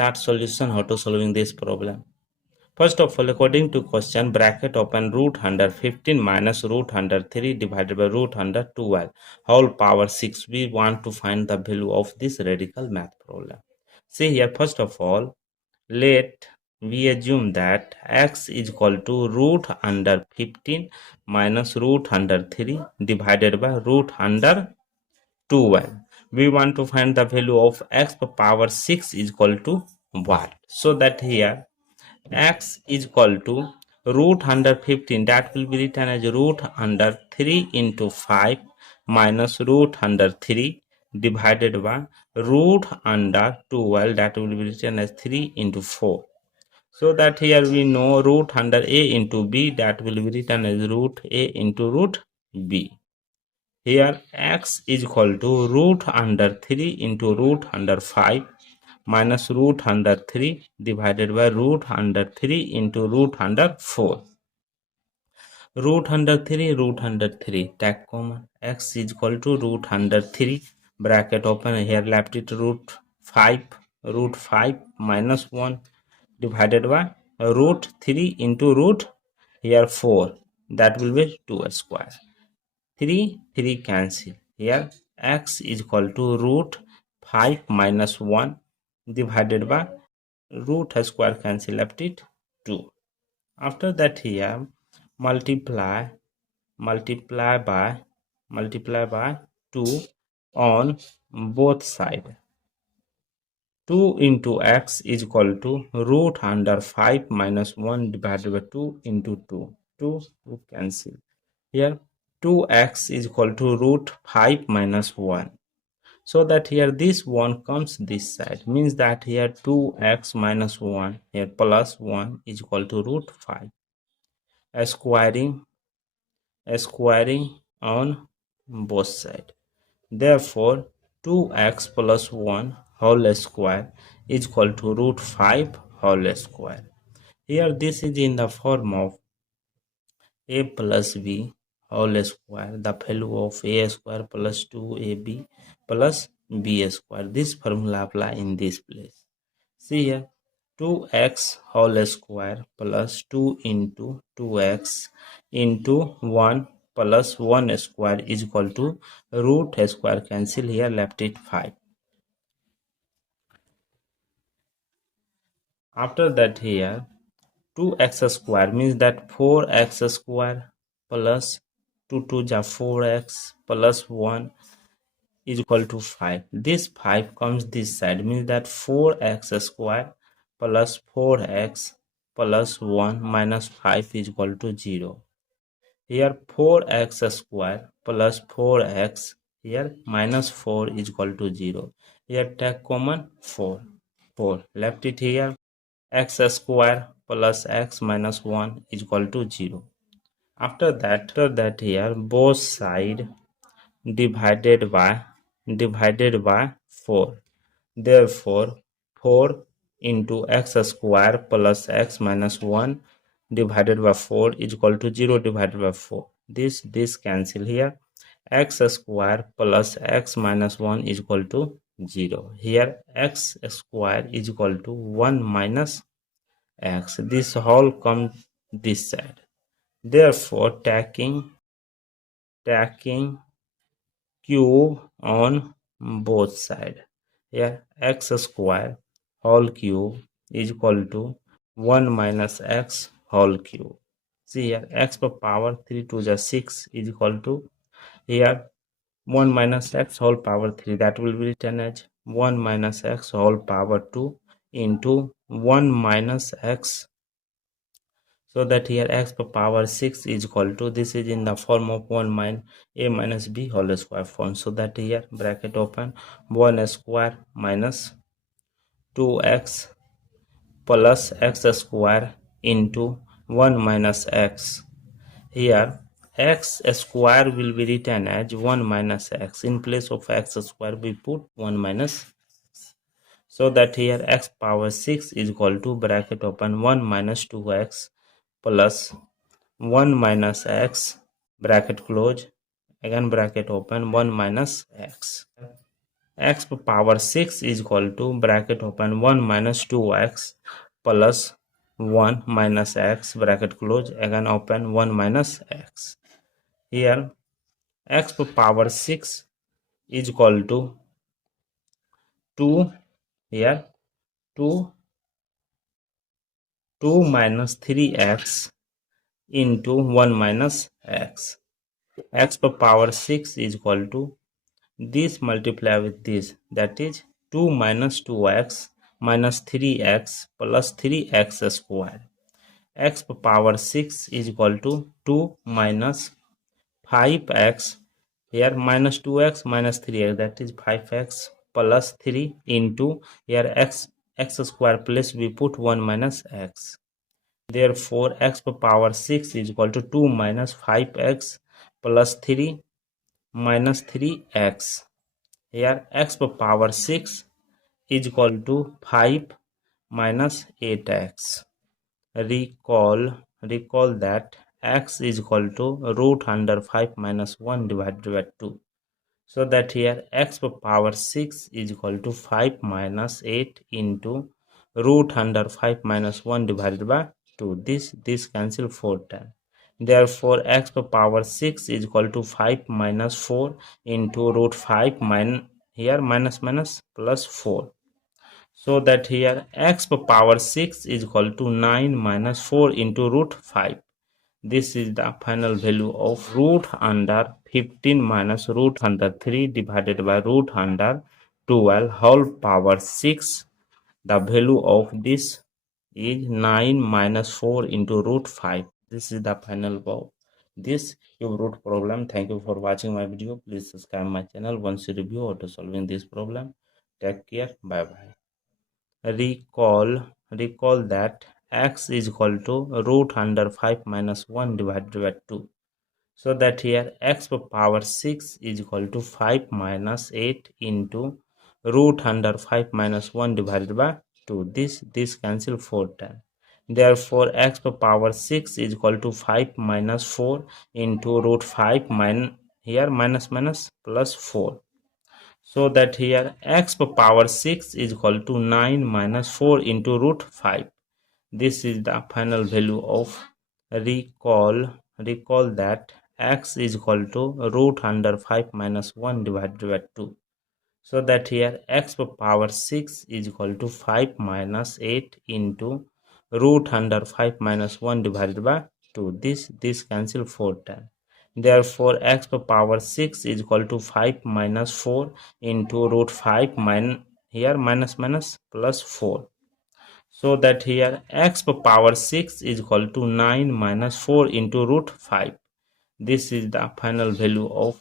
start solution how to solving this problem. First of all, according to question, bracket open root under 15 minus root under 3 divided by root under 12 whole power 6. We want to find the value of this radical math problem. See here, first of all, let we assume that x is equal to root under 15 minus root under 3 divided by root under 12. We want to find the value of x power 6 is equal to what? So that here x is equal to root under 15, that will be written as root under 3 into 5 minus root under 3 divided by root under 12, that will be written as 3 into 4. So that here we know root under a into b, that will be written as root a into root b. Here x is equal to root under 3 into root under 5 minus root under 3 divided by root under 3 into root under 4. Root under 3, take common. X is equal to root under 3, bracket open, here left it root 5 minus 1 divided by root 3 into root here 4, that will be 2 square. 3 cancel. Here x is equal to root 5 minus 1 divided by root square cancel, left it 2. After that here multiply by 2 on both sides. 2 into x is equal to root under 5 minus 1 divided by 2 into 2 cancel. Here 2x is equal to root 5 minus 1. So that here this 1 comes this side, means that here 2x minus 1 here plus 1 is equal to root 5. Squaring on both sides. Therefore 2x plus 1 whole square is equal to root 5 whole square. Here this is in the form of a plus b whole square, the value of a square plus 2ab plus b square. This formula apply in this place. See here 2x whole square plus 2 into 2x into 1 plus 1 square is equal to root square cancel, here left it 5. After that here 2x square means that 4x square plus 2 to the 4x plus 1 is equal to 5. This 5 comes this side, means that 4x square plus 4x plus 1 minus 5 is equal to 0. Here 4x square plus 4x here minus 4 is equal to 0. Here take common 4 left it here. X square plus x minus 1 is equal to 0. After that here both side divided by 4. Therefore 4 into x square plus x minus 1 divided by 4 is equal to 0 divided by 4. This cancel, here x square plus x minus 1 is equal to 0. Here x square is equal to 1 minus x. This whole comes this side. Therefore taking cube on both sides. Here x square whole cube is equal to 1 minus x whole cube. See here x power 3 to the 6 is equal to here 1 minus x whole power 3, that will be written as 1 minus x whole power 2 into 1 minus x. So that here x power 6 is equal to, this is in the form of 1 minus a minus b whole square form. So that here bracket open 1 square minus 2x plus x square into 1 minus x. Here x square will be written as 1 minus x. In place of x square we put 1 minus x. So that here x power 6 is equal to bracket open 1 minus 2x plus 1 minus x bracket close, again bracket open 1 minus x. x power 6 is equal to bracket open 1 minus 2x plus 1 minus x bracket close, again open 1 minus x. Here x power 6 is equal to 2, here 2 minus 3x into 1 minus x. X power 6 is equal to this multiply with this, that is 2 minus 2x minus 3x plus 3x square. X power 6 is equal to 2 minus 5x, here minus 2x minus 3x, that is 5x plus 3 into here x square plus we put 1 minus x. Therefore x power 6 is equal to 2 minus 5x plus 3 minus 3x. Here x power 6 is equal to 5 minus 8x. Recall that x is equal to root under 5 minus 1 divided by 2. So that here x power 6 is equal to 5 minus 8 into root under 5 minus 1 divided by 2. This cancel 4 times. Therefore x power 6 is equal to 5 minus 4 into root 5 minus here minus plus 4. So that here x power 6 is equal to 9 minus 4 into root 5. This is the final value of root under 15 minus root under 3 divided by root under 12 whole power 6. The value of this is 9 minus 4 into root 5. This is the final value. This your root problem. Thank you for watching my video. Please subscribe my channel once you review or to solving this problem. Take care. Bye bye. Recall that x is equal to root under 5 minus 1 divided by 2. So that here x power 6 is equal to 5 minus 8 into root under 5 minus 1 divided by 2. This cancel 4 times. Therefore x power 6 is equal to 5 minus 4 into root 5 minus here minus plus 4. So that here x power 6 is equal to 9 minus 4 into root 5. This is the final value of recall that x is equal to root under 5 minus 1 divided by 2. So that here x power 6 is equal to 5 minus 8 into root under 5 minus 1 divided by 2. This cancel 4 times. Therefore x power 6 is equal to 5 minus 4 into root 5 minus here minus plus 4. So that here x power 6 is equal to 9 minus 4 into root 5. This is the final value of